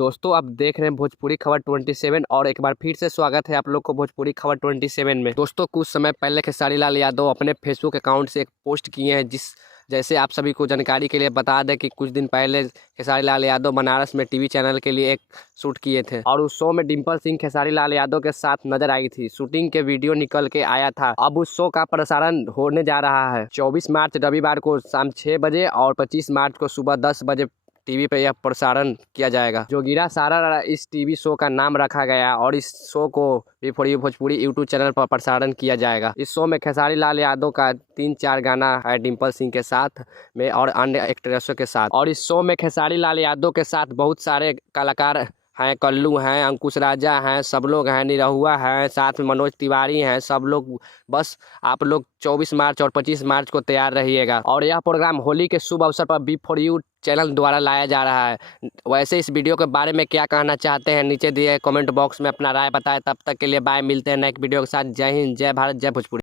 दोस्तों आप देख रहे हैं भोजपुरी खबर 27 और एक बार फिर से स्वागत है आप लोग को भोजपुरी खबर 27 में। दोस्तों कुछ समय पहले खेसारी लाल यादव अपने फेसबुक अकाउंट से एक पोस्ट किए हैं जैसे आप सभी को जानकारी के लिए बता दें कि कुछ दिन पहले खेसारी लाल यादव बनारस में टीवी चैनल के लिए एक शूट किए थे और उस शो में डिम्पल सिंह खेसारी लाल यादव के साथ नजर आई थी। शूटिंग के वीडियो निकल के आया था। अब उस शो का प्रसारण होने जा रहा है 24 मार्च रविवार को शाम 6 बजे और 25 मार्च को सुबह 10 बजे टीवी पे यह प्रसारण किया जाएगा। जोगिरा सारा इस टीवी शो का नाम रखा गया और इस शो को B for you Bhojpuri YouTube channel पर प्रसारण किया जाएगा। इस शो में खेसारी लाल यादव का 3-4 गाना है डिम्पल सिंह के साथ में और अन्य एक्ट्रेसों के साथ। और इस शो में खेसारी लाल यादव के साथ बहुत सारे कलाकार हैं, कल्लू हैं, अंकुश राजा हैं, सब लोग हैं, निरहुआ हैं, साथ में मनोज तिवारी हैं, सब लोग। बस आप लोग 24 मार्च और 25 मार्च को तैयार रहिएगा। और यह प्रोग्राम होली के शुभ अवसर पर बी फॉर यू चैनल द्वारा लाया जा रहा है। वैसे इस वीडियो के बारे में क्या कहना चाहते हैं नीचे दिए कमेंट बॉक्स में अपना राय बताएं। तब तक के लिए बाय, मिलते हैं नेक्स्ट वीडियो के साथ। जय हिंद, जय भारत, जय भोजपुरी।